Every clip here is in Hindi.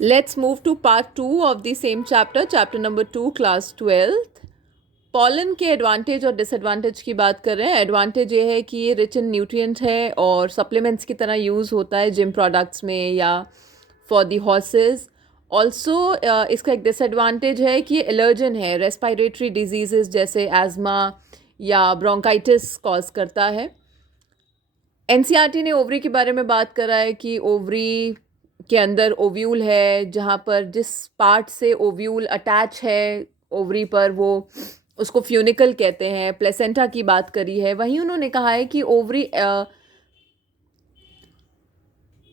Let's move to part 2 of the same chapter, chapter number 2, class 12th. Pollen के एडवांटेज और डिसएडवांटेज की बात कर रहे हैं. एडवांटेज ये है कि ये रिच इन न्यूट्रिएंट है और सप्लीमेंट्स की तरह यूज़ होता है जिम प्रोडक्ट्स में या फॉर दी हॉर्सेस. ऑल्सो इसका एक डिसएडवांटेज है कि ये एलर्जन है, रेस्पिरेटरी डिजीजेस जैसे एज़मा या ब्रोंकाइटिस कॉज करता है. एनसीईआरटी ने ओवरी के बारे में बात करा है कि ओवरी के अंदर ओव्यूल है, जहाँ पर जिस पार्ट से ओव्यूल अटैच है ओवरी पर वो उसको फ्यूनिकल कहते हैं. प्लेसेंटा की बात करी है. वहीं उन्होंने कहा है कि ओवरी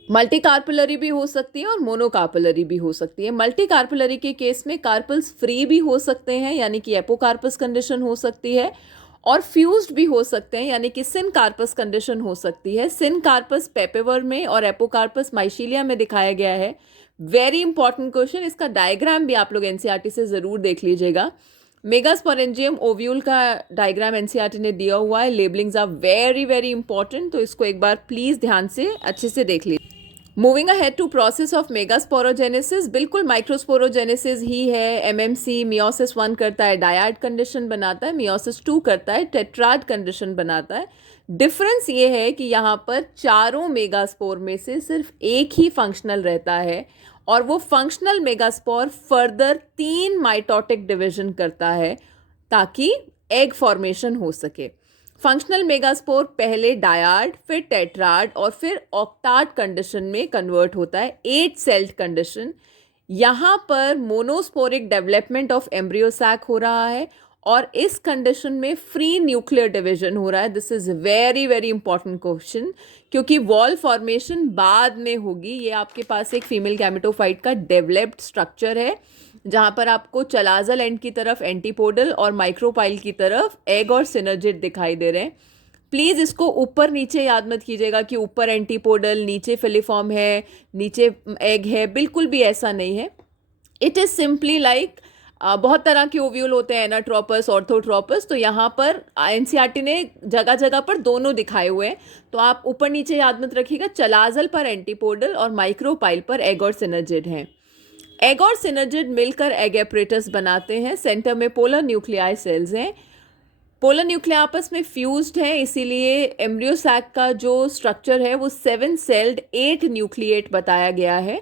मल्टी कार्पुलरी भी हो सकती है और मोनोकार्पुलरी भी हो सकती है. मल्टी कार्पुलरी के केस में कार्पल्स फ्री भी हो सकते हैं, यानी कि एपोकार्पस कंडीशन हो सकती है, और फ्यूज्ड भी हो सकते हैं, यानी कि सिन कार्पस कंडीशन हो सकती है. सिन कार्पस पेपेवर में और एपोकार्पस माइशीलिया में दिखाया गया है. Very important question. इसका डायग्राम भी आप लोग एनसीईआरटी से ज़रूर देख लीजिएगा. मेगास्पोरेंजियम ओव्यूल का डायग्राम एनसीईआरटी ने दिया हुआ है. Labellings are very very important, तो इसको एक बार प्लीज़ ध्यान से अच्छे से देख लीजिए. Moving ahead to process of megasporogenesis. बिल्कुल माइक्रोस्पोरोजेनेसिस ही है. एमएमसी मियोसिस 1 करता है, डायड कंडीशन बनाता है. मियोसिस 2 करता है, टेट्राड कंडीशन बनाता है. डिफरेंस ये है कि यहाँ पर चारों मेगास्पोर में से सिर्फ एक ही फंक्शनल रहता है, और वो functional megaspore further 3 mitotic division करता है ताकि एग फॉर्मेशन हो सके. फंक्शनल मेगास्पोर पहले डायड, फिर टेट्राड और फिर ऑक्टाड कंडीशन में कन्वर्ट होता है, 8 सेल्ड कंडीशन. यहाँ पर monosporic development of embryo sac हो रहा है और इस कंडीशन में फ्री न्यूक्लियर डिवीजन हो रहा है. This is very very important question, क्योंकि वॉल फॉर्मेशन बाद में होगी. ये आपके पास एक फीमेल गैमेटोफाइट का डेवलप्ड स्ट्रक्चर है, जहाँ पर आपको चलाजल एंड की तरफ एंटीपोडल और माइक्रोपाइल की तरफ एग और सिनर्जिड दिखाई दे रहे हैं. प्लीज़ इसको ऊपर नीचे याद मत कीजिएगा कि ऊपर एंटीपोडल, नीचे फिलिफॉर्म है, नीचे एग है. बिल्कुल भी ऐसा नहीं है. इट इज़ सिंपली लाइक बहुत तरह के ओव्यूल होते हैं, एनाट्रोपस, ऑर्थोट्रोपस. तो यहाँ पर एनसीईआरटी ने जगह जगह पर दोनों दिखाए हुए हैं. तो आप ऊपर नीचे याद मत रखिएगा. चलाजल पर एंटीपोडल और माइक्रोपाइल पर एग और सिनर्जिड हैं. एग और सिनर्जिड मिलकर एग एपरेटस बनाते हैं. सेंटर में पोलर न्यूक्लियाई सेल्स हैं. पोलर न्यूक्लिया आपस में फ्यूज्ड है, इसीलिए एम्ब्रियो सैक का जो स्ट्रक्चर है वो 7 सेल्ड 8 न्यूक्लिएट बताया गया है.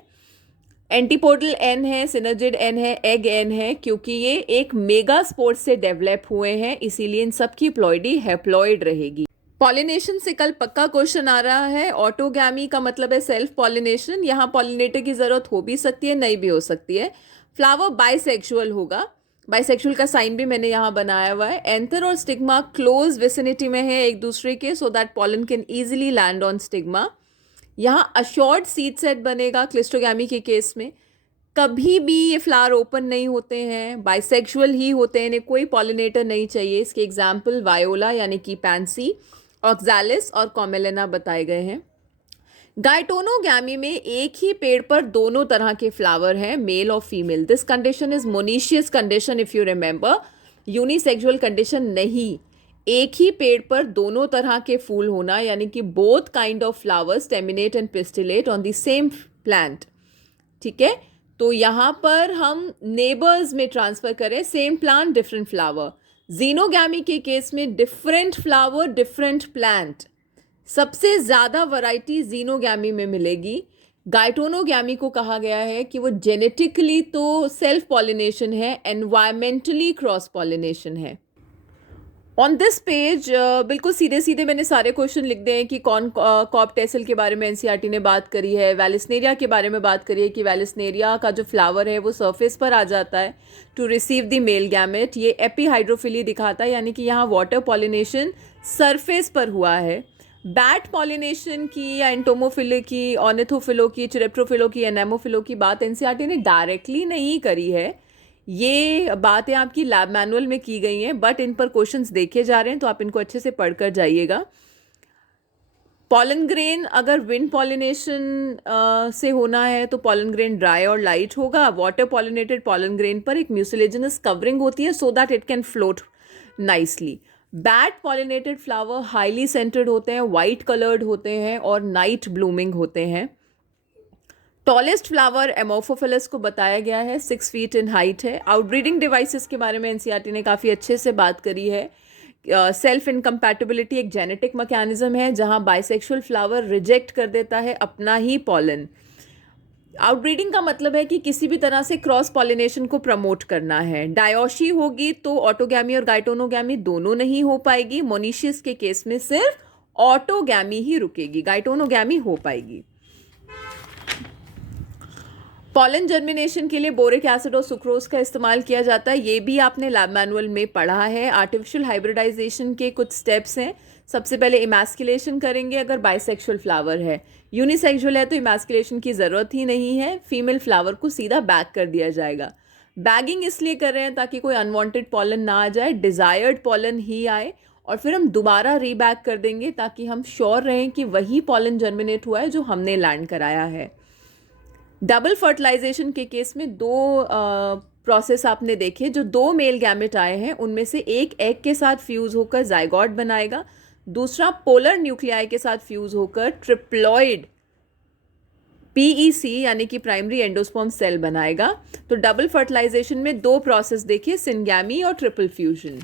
एंटीपोडल एन है, सिनर्जिड एन है, एग एन है, क्योंकि ये एक मेगा स्पोर से डेवलप हुए हैं, इसीलिए इन सबकी प्लॉइडी हैप्लॉइड रहेगी. पॉलिनेशन से कल पक्का क्वेश्चन आ रहा है. ऑटोगैमी का मतलब है सेल्फ पॉलिनेशन. यहाँ पॉलिनेटर की ज़रूरत हो भी सकती है, नहीं भी हो सकती है. फ्लावर बाइसेक्सुअल होगा. बाइसेक्सुअल का साइन भी मैंने यहाँ बनाया हुआ है. एंथर और स्टिग्मा क्लोज विसिनिटी में है एक दूसरे के, so that pollen can easily land on stigma. यहाँ अश्योर्ड सीड सेट बनेगा क्लिस्टोगैमी के केस में. कभी भी ये फ्लावर ओपन नहीं होते हैं, बाइसेक्सुअल ही होते हैं, इन्हें कोई पॉलिनेटर नहीं चाहिए. इसके एग्जाम्पल वायोला यानी कि पैंसी, ऑक्सैलिस और कॉमेलेना बताए गए हैं. गायटोनोगैमी में एक ही पेड़ पर दोनों तरह के फ्लावर हैं, मेल और female. This condition is monoecious condition if you remember. Unisexual condition नहीं. एक ही पेड़ पर दोनों तरह के फूल होना, यानी कि both kind of flowers terminate and pistillate on the same plant. ठीक है, तो यहाँ पर हम नेबर्स में ट्रांसफर करें, same plant different flower. Xenogamy के केस में डिफरेंट फ्लावर डिफरेंट प्लांट. सबसे ज़्यादा वैरायटी जीनोगैमी में मिलेगी. गायटोनोगैमी को कहा गया है कि वो जेनेटिकली तो सेल्फ पॉलिनेशन है, एनवायरमेंटली क्रॉस पॉलिनेशन है. ऑन दिस पेज बिल्कुल सीधे सीधे मैंने सारे क्वेश्चन लिख दिए हैं कि कौन कॉप टेसल के बारे में एनसीईआरटी ने बात करी है, वैलिस्नेरिया के बारे में बात करी है कि वैलिस्नेरिया का जो फ्लावर है वो सरफेस पर आ जाता है to receive the male gamete. ये एपीहाइड्रोफिली दिखाता है, यानी कि यहाँ वाटर पॉलिनेशन सरफेस पर हुआ है. बैट पॉलिनेशन की या एंटोमोफिलो की, ऑर्निथोफिलो की, चिरेप्ट्रोफिलो की, एनेमोफिलो की बात एनसीईआरटी ने डायरेक्टली नहीं करी है. ये बातें आपकी लैब मैनुअल में की गई हैं, बट इन पर क्वेश्चंस देखे जा रहे हैं, तो आप इनको अच्छे से पढ़कर जाइएगा. पॉलन ग्रेन अगर विंड पॉलिनेशन से होना है तो पॉलन ग्रेन ड्राई और लाइट होगा. वाटर पॉलिनेटेड पॉलन ग्रेन पर एक म्यूसिलेजिनस कवरिंग होती है so that it can float nicely. Bat pollinated flower highly centred होते हैं, वाइट कलर्ड होते हैं और नाइट ब्लूमिंग होते हैं. टॉलेस्ट फ्लावर एमोफोफिलस को बताया गया है 6 फीट इन हाइट है। आउटब्रीडिंग डिवाइसेस के बारे में एनसीईआरटी ने काफ़ी अच्छे से बात करी है। सेल्फ इनकम्पैटिबिलिटी एक जेनेटिक मैकेनिज्म है जहां बाइसेक्सुअल फ्लावर रिजेक्ट कर देता है अपना ही पॉलन। आउटब्रीडिंग का मतलब है कि किसी भी तरह से क्रॉस पॉलिनेशन को प्रमोट करना है। डायोशी होगी तो ऑटोगैमी और गाइटोनोगैमी दोनों नहीं हो पाएगी। मोनीशियस के केस में सिर्फ ऑटोगैमी ही रुकेगी, गाइटोनोगैमी हो पाएगी। पॉलन जर्मिनेशन के लिए बोरिक एसिड और सुक्रोज का इस्तेमाल किया जाता है, ये भी आपने लैब मैनुअल में पढ़ा है। आर्टिफिशियल हाइब्रिडाइजेशन के कुछ स्टेप्स हैं। सबसे पहले इमैस्कुलेशन करेंगे अगर बाइसेक्सुअल फ्लावर है। यूनिसेक्सुअल है तो इमैस्कुलेशन की ज़रूरत ही नहीं है, फीमेल फ्लावर को सीधा बैग कर दिया जाएगा। बैगिंग इसलिए कर रहे हैं ताकि कोई अनवांटेड पॉलन ना आ जाए, डिज़ायर्ड पॉलन ही आए, और फिर हम दोबारा रीबैग कर देंगे ताकि हम श्योर रहें कि वही पॉलन जर्मिनेट हुआ है जो हमने लैंड कराया है। डबल फर्टिलाइजेशन के केस में दो प्रोसेस आपने देखे। जो 2 मेल गैमेट आए हैं उनमें से एक एग के साथ फ्यूज़ होकर जाइगोट बनाएगा, दूसरा पोलर न्यूक्लियाई के साथ फ्यूज़ होकर ट्रिप्लॉइड पीईसी यानी कि प्राइमरी एंडोस्पर्म सेल बनाएगा। तो डबल फर्टिलाइजेशन में 2 प्रोसेस देखिए, सिनगैमी और ट्रिपल फ्यूजन।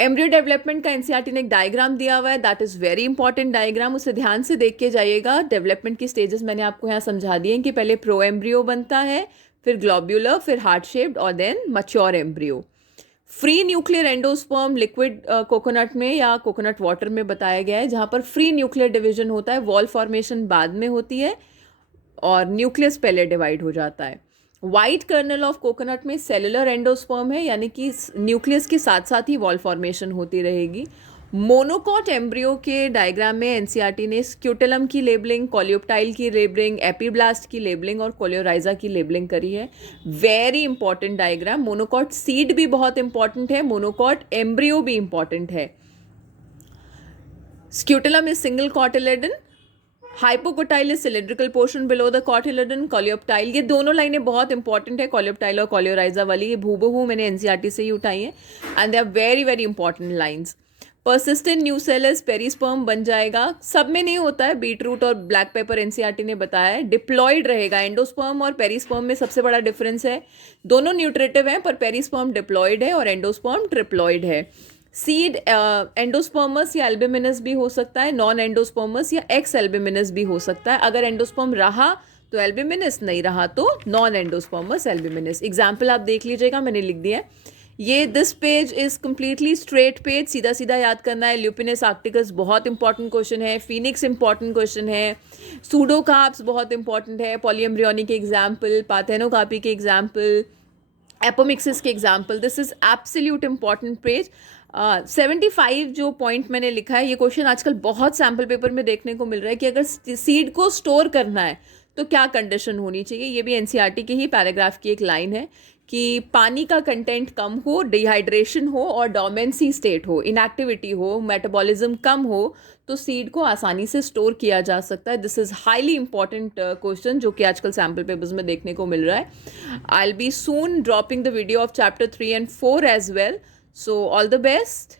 एम्ब्रियो डेवलपमेंट का एनसीईआरटी ने एक डायग्राम दिया हुआ है, that is very important diagram, उसे ध्यान से देख के जाइएगा। डेवलपमेंट की स्टेजेस मैंने आपको यहाँ समझा दिए हैं कि पहले प्रो एम्ब्रियो बनता है, फिर ग्लोब्यूलर, फिर हार्ट शेप्ड और then mature embryo. Free nuclear endosperm liquid coconut में या कोकोनट वाटर में बताया गया है, जहाँ पर फ्री न्यूक्लियर डिवीजन होता है, वॉल फॉर्मेशन बाद में होती है और न्यूक्लियस पहले डिवाइड हो जाता है। वाइट कर्नल ऑफ कोकोनट में सेलुलर एंडोस्पर्म है, यानी कि न्यूक्लियस के साथ साथ ही वॉल फॉर्मेशन होती रहेगी। मोनोकॉट एम्ब्रियो के डायग्राम में एनसीईआरटी ने स्क्यूटेलम की लेबलिंग, कोलियोप्टाइल की लेबलिंग, एपीब्लास्ट की लेबलिंग और कोलियोराइजा की लेबलिंग करी है। Very important diagram. Monocot seed भी बहुत इंपॉर्टेंट है, मोनोकॉट एम्ब्रियो भी इंपॉर्टेंट है। Scutellum is single cotyledon, hypocotyl is cylindrical portion below the cotyledon, coleoptile, ये दोनों लाइनें बहुत इंपॉर्टेंट है, कोलियोप्टाइल और कोलियोराइजा वाली, ये भूबहू मैंने एनसीईआरटी से ही उठाई है and they are very very important lines. Persistent nucellus perisperm बन जाएगा, सब में नहीं होता है, बीटरूट और ब्लैक पेपर एनसीईआरटी ने बताया है। डिप्लॉयड रहेगा, एंडोस्पर्म और पेरिस्पर्म में सबसे बड़ा डिफरेंस है, दोनों न्यूट्रेटिव हैं पर पेरिस्पर्म डिप्लॉयड है और एंडोस्पर्म ट्रिप्लॉयड है। सीड एंडोस्पर्मस या एल्बुमिनस भी हो सकता है, नॉन एंडोस्पर्मस या एक्स एल्बुमिनस भी हो सकता है। अगर एंडोस्पर्म रहा तो एल्बुमिनस, नहीं रहा तो नॉन एंडोस्पर्मस एल्बुमिनस। एग्जाम्पल आप देख लीजिएगा, मैंने लिख दिया है ये। This page is completely straight page, सीधा सीधा याद करना है। ल्यूपिनस आर्क्टिकस बहुत इंपॉर्टेंट क्वेश्चन है, फिनिक्स इंपॉर्टेंट क्वेश्चन है, सूडोकार्प्स बहुत इंपॉर्टेंट है, पॉलीएम्ब्रियोनिक के एग्जाम्पल, पार्थेनोकार्पी के एग्जाम्पल, एपोमिक्सिस के example. This is absolute important page. 75 जो पॉइंट मैंने लिखा है, ये क्वेश्चन आजकल बहुत सैम्पल पेपर में देखने को मिल रहा है कि अगर सीड को स्टोर करना है तो क्या कंडीशन होनी चाहिए। ये भी एनसीईआरटी के ही पैराग्राफ की एक लाइन है कि पानी का कंटेंट कम हो, डिहाइड्रेशन हो और डोमेंसी स्टेट हो, इनएक्टिविटी हो, मेटाबॉलिज्म कम हो, तो सीड को आसानी से स्टोर किया जा सकता है। This is highly important question जो कि आजकल सैम्पल पेपर्स में देखने को मिल रहा है। I will be soon dropping the video of chapter 3 and 4 as well, so all the best.